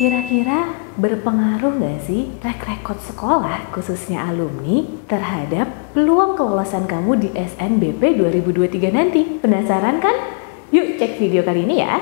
Kira-kira berpengaruh nggak sih track record sekolah khususnya alumni terhadap peluang kelolosan kamu di SNBP 2023 nanti? Penasaran kan? Yuk cek video kali ini ya!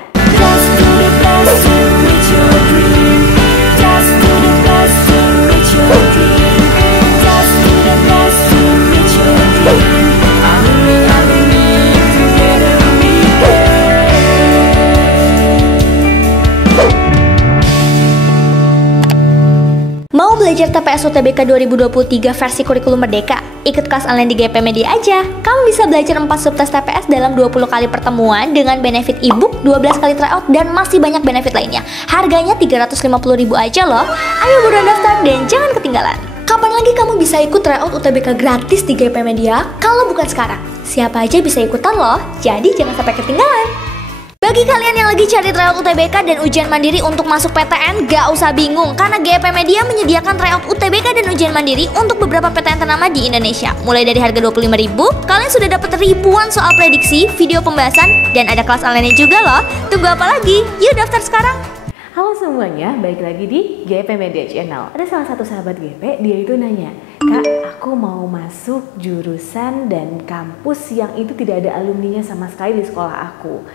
Mau belajar TPS UTBK 2023 versi kurikulum merdeka? Ikut kelas online di GP Media aja. Kamu bisa belajar 4 subtes TPS dalam 20 kali pertemuan dengan benefit ebook, 12 kali tryout, dan masih banyak benefit lainnya. Harganya 350.000 aja loh. Ayo buruan daftar dan jangan ketinggalan. Kapan lagi kamu bisa ikut tryout UTBK gratis di GP Media kalau bukan sekarang? Siapa aja bisa ikutan loh, jadi jangan sampai ketinggalan. Bagi kalian yang lagi cari tryout UTBK dan ujian mandiri untuk masuk PTN, gak usah bingung karena GP Media menyediakan tryout UTBK dan ujian mandiri untuk beberapa PTN ternama di Indonesia. Mulai dari harga 25.000, kalian sudah dapat ribuan soal prediksi, video pembahasan, dan ada kelas online juga loh. Tunggu apa lagi? Yuk daftar sekarang! Halo semuanya, balik lagi di GP Media Channel. Ada salah satu sahabat GP, dia itu nanya, "Kak, aku mau masuk jurusan dan kampus yang itu tidak ada alumninya sama sekali di sekolah aku.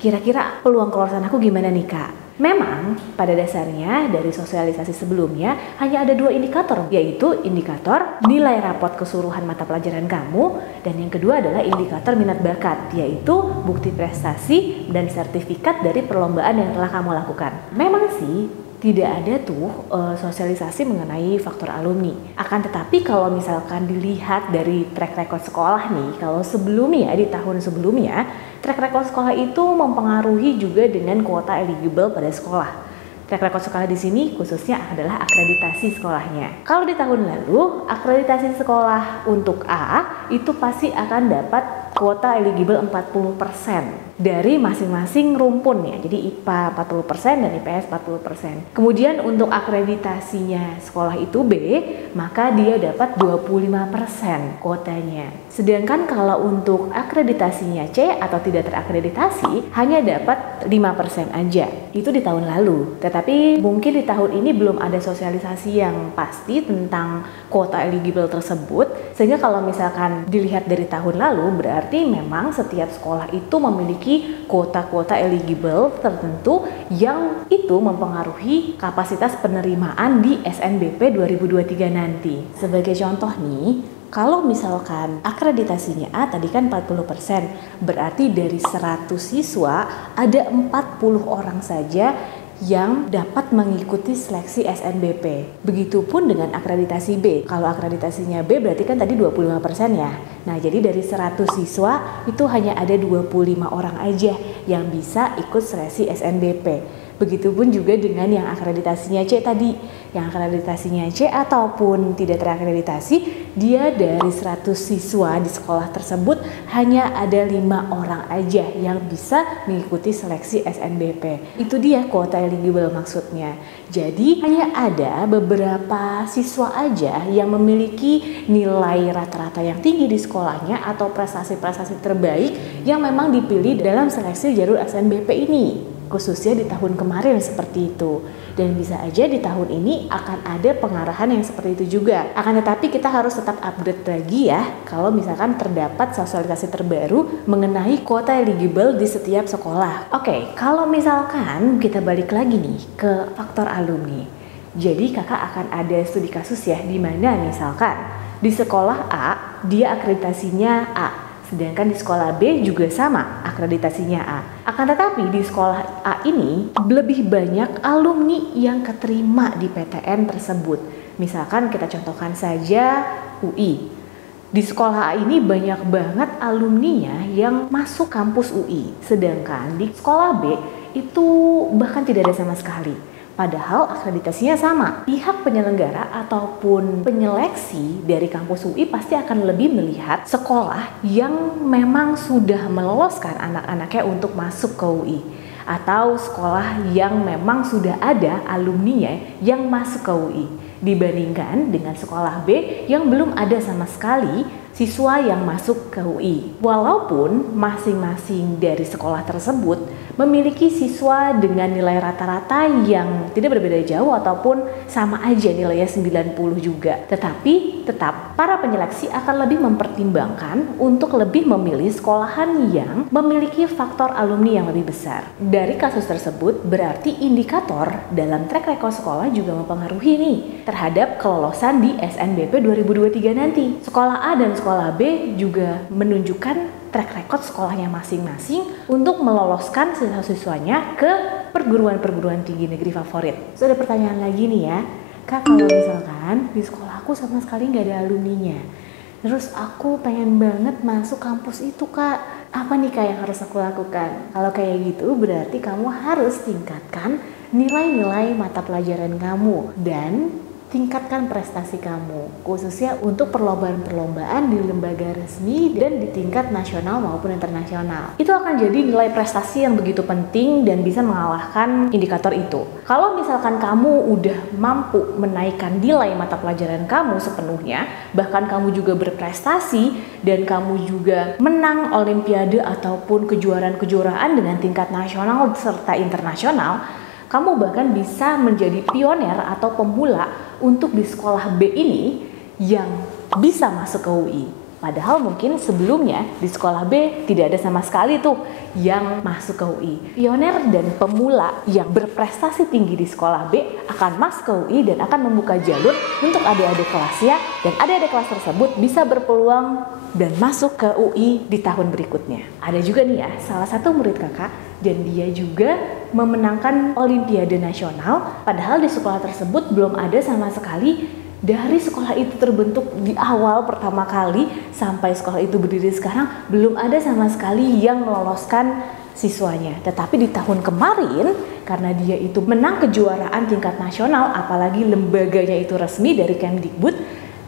Kira-kira peluang kelolosan aku gimana nih Kak?" Memang pada dasarnya dari sosialisasi sebelumnya hanya ada 2 indikator, yaitu indikator nilai rapot keseluruhan mata pelajaran kamu, dan yang kedua adalah indikator minat bakat, yaitu bukti prestasi dan sertifikat dari perlombaan yang telah kamu lakukan. Memang sih tidak ada tuh sosialisasi mengenai faktor alumni. Akan tetapi kalau misalkan dilihat dari track record sekolah nih, kalau sebelumnya di tahun sebelumnya, track record sekolah itu mempengaruhi juga dengan kuota eligible pada sekolah. Track record sekolah di sini khususnya adalah akreditasi sekolahnya. Kalau di tahun lalu, akreditasi sekolah untuk A itu pasti akan dapat kuota eligible 40% dari masing-masing rumpun ya. Jadi IPA 40% dan IPS 40%. Kemudian untuk akreditasinya sekolah itu B, maka dia dapat 25% kuotanya. Sedangkan kalau untuk akreditasinya C atau tidak terakreditasi hanya dapat 5% aja. Itu di tahun lalu. Tetapi mungkin di tahun ini belum ada sosialisasi yang pasti tentang kuota eligible tersebut. Sehingga kalau misalkan dilihat dari tahun lalu, berarti memang setiap sekolah itu memiliki kuota-kuota eligible tertentu yang itu mempengaruhi kapasitas penerimaan di SNBP 2023 nanti. Sebagai contoh nih, kalau misalkan akreditasinya A tadi kan 40%, berarti dari 100 siswa ada 40 orang saja yang dapat mengikuti seleksi SNBP. Begitupun dengan akreditasi B. Kalau akreditasinya B berarti kan tadi 25% ya. Nah, jadi dari 100 siswa itu hanya ada 25 orang aja yang bisa ikut seleksi SNBP. Begitupun juga dengan yang akreditasinya C tadi. Yang akreditasinya C ataupun tidak terakreditasi, dia dari 100 siswa di sekolah tersebut hanya ada 5 orang aja yang bisa mengikuti seleksi SNBP. Itu dia kuota eligible maksudnya. Jadi hanya ada beberapa siswa aja yang memiliki nilai rata-rata yang tinggi di sekolahnya atau prestasi-prestasi terbaik yang memang dipilih dalam seleksi jalur SNBP ini. Khususnya di tahun kemarin seperti itu, dan bisa aja di tahun ini akan ada pengarahan yang seperti itu juga. Akan tetapi kita harus tetap update lagi ya kalau misalkan terdapat sosialisasi terbaru mengenai kuota eligible di setiap sekolah. Oke, kalau misalkan kita balik lagi nih ke faktor alumni, jadi kakak akan ada studi kasus ya, di mana misalkan di sekolah A dia akreditasinya A, sedangkan di sekolah B juga sama, akreditasinya A. Akan tetapi di sekolah A ini lebih banyak alumni yang keterima di PTN tersebut. Misalkan kita contohkan saja UI. Di sekolah A ini banyak banget alumninya yang masuk kampus UI. Sedangkan di sekolah B itu bahkan tidak ada sama sekali. Padahal akreditasinya sama. Pihak penyelenggara ataupun penyeleksi dari kampus UI pasti akan lebih melihat sekolah yang memang sudah meloloskan anak-anaknya untuk masuk ke UI, atau sekolah yang memang sudah ada alumninya yang masuk ke UI, dibandingkan dengan sekolah B yang belum ada sama sekali siswa yang masuk ke UI. Walaupun masing-masing dari sekolah tersebut memiliki siswa dengan nilai rata-rata yang tidak berbeda jauh ataupun sama aja nilainya 90 juga. Tetapi tetap para penyeleksi akan lebih mempertimbangkan untuk lebih memilih sekolahan yang memiliki faktor alumni yang lebih besar. Dari kasus tersebut berarti indikator dalam track record sekolah juga mempengaruhi nih terhadap kelolosan di SNBP 2023 nanti. Sekolah A dan sekolah B juga menunjukkan track record sekolahnya masing-masing untuk meloloskan siswa-siswanya ke perguruan-perguruan tinggi negeri favorit. So, ada pertanyaan lagi nih ya, Kak, kalau misalkan di sekolah aku sama sekali nggak ada alumninya, terus aku pengen banget masuk kampus itu, Kak, apa nih Kak yang harus aku lakukan? Kalau kayak gitu berarti kamu harus tingkatkan nilai-nilai mata pelajaran kamu dan tingkatkan prestasi kamu, khususnya untuk perlombaan-perlombaan di lembaga resmi dan di tingkat nasional maupun internasional. Itu akan jadi nilai prestasi yang begitu penting dan bisa mengalahkan indikator itu. Kalau misalkan kamu udah mampu menaikkan nilai mata pelajaran kamu sepenuhnya, bahkan kamu juga berprestasi dan kamu juga menang olimpiade ataupun kejuaraan-kejuaraan dengan tingkat nasional serta internasional, kamu bahkan bisa menjadi pioner atau pemula untuk di sekolah B ini yang bisa masuk ke UI. Padahal mungkin sebelumnya di sekolah B tidak ada sama sekali tuh yang masuk ke UI. Pioner dan pemula yang berprestasi tinggi di sekolah B akan masuk ke UI dan akan membuka jalur untuk adik-adik kelasnya, dan adik-adik kelas tersebut bisa berpeluang dan masuk ke UI di tahun berikutnya. Ada juga nih ya, salah satu murid kakak dan dia juga memenangkan olimpiade nasional, padahal di sekolah tersebut belum ada sama sekali. Dari sekolah itu terbentuk di awal pertama kali sampai sekolah itu berdiri sekarang, belum ada sama sekali yang meloloskan siswanya. Tetapi di tahun kemarin, karena dia itu menang kejuaraan tingkat nasional, apalagi lembaganya itu resmi dari Kemdikbud,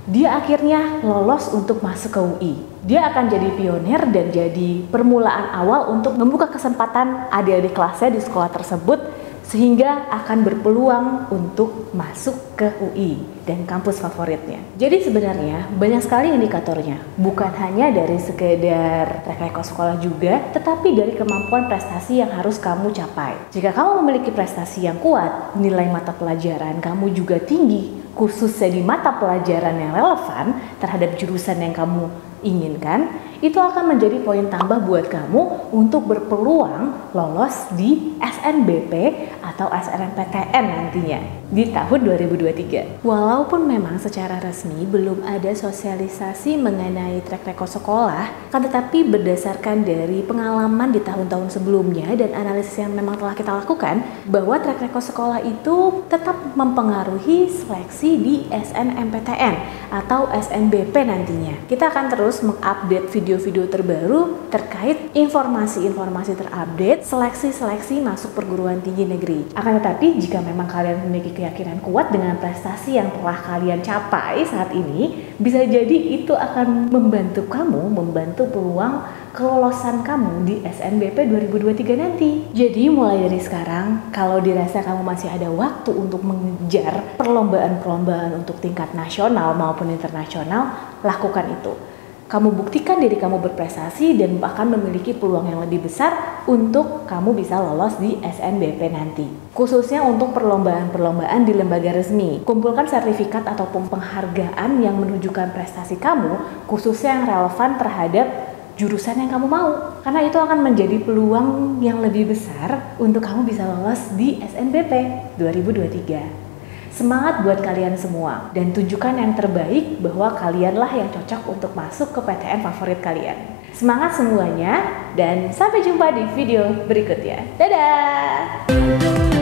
dia akhirnya lolos untuk masuk ke UI. Dia akan jadi pionir dan jadi permulaan awal untuk membuka kesempatan adik-adik kelasnya di sekolah tersebut, sehingga akan berpeluang untuk masuk ke UI dan kampus favoritnya. Jadi sebenarnya banyak sekali indikatornya, bukan hanya dari sekedar track record sekolah juga, tetapi dari kemampuan prestasi yang harus kamu capai. Jika kamu memiliki prestasi yang kuat, nilai mata pelajaran kamu juga tinggi, khususnya di mata pelajaran yang relevan terhadap jurusan yang kamu inginkan, itu akan menjadi poin tambah buat kamu untuk berpeluang lolos di SNBP atau SNMPTN nantinya di tahun 2023. Walaupun memang secara resmi belum ada sosialisasi mengenai track record sekolah, kan tetapi berdasarkan dari pengalaman di tahun-tahun sebelumnya dan analisis yang memang telah kita lakukan, bahwa track record sekolah itu tetap mempengaruhi seleksi di SNMPTN atau SNBP nantinya. Kita akan terus mengupdate video-video terbaru terkait informasi-informasi terupdate seleksi-seleksi masuk perguruan tinggi negeri. Akan tetapi jika memang kalian memiliki keyakinan kuat dengan prestasi yang telah kalian capai saat ini, bisa jadi itu akan membantu kamu, membantu peluang kelolosan kamu di SNBP 2023 nanti. Jadi mulai dari sekarang, kalau dirasa kamu masih ada waktu untuk mengejar perlombaan-perlombaan untuk tingkat nasional maupun internasional, lakukan itu. Kamu buktikan diri kamu berprestasi dan akan memiliki peluang yang lebih besar untuk kamu bisa lolos di SNBP nanti. Khususnya untuk perlombaan-perlombaan di lembaga resmi. Kumpulkan sertifikat ataupun penghargaan yang menunjukkan prestasi kamu, khususnya yang relevan terhadap jurusan yang kamu mau. Karena itu akan menjadi peluang yang lebih besar untuk kamu bisa lolos di SNBP 2023. Semangat buat kalian semua dan tunjukkan yang terbaik bahwa kalianlah yang cocok untuk masuk ke PTN favorit kalian. Semangat semuanya dan sampai jumpa di video berikutnya. Dadah!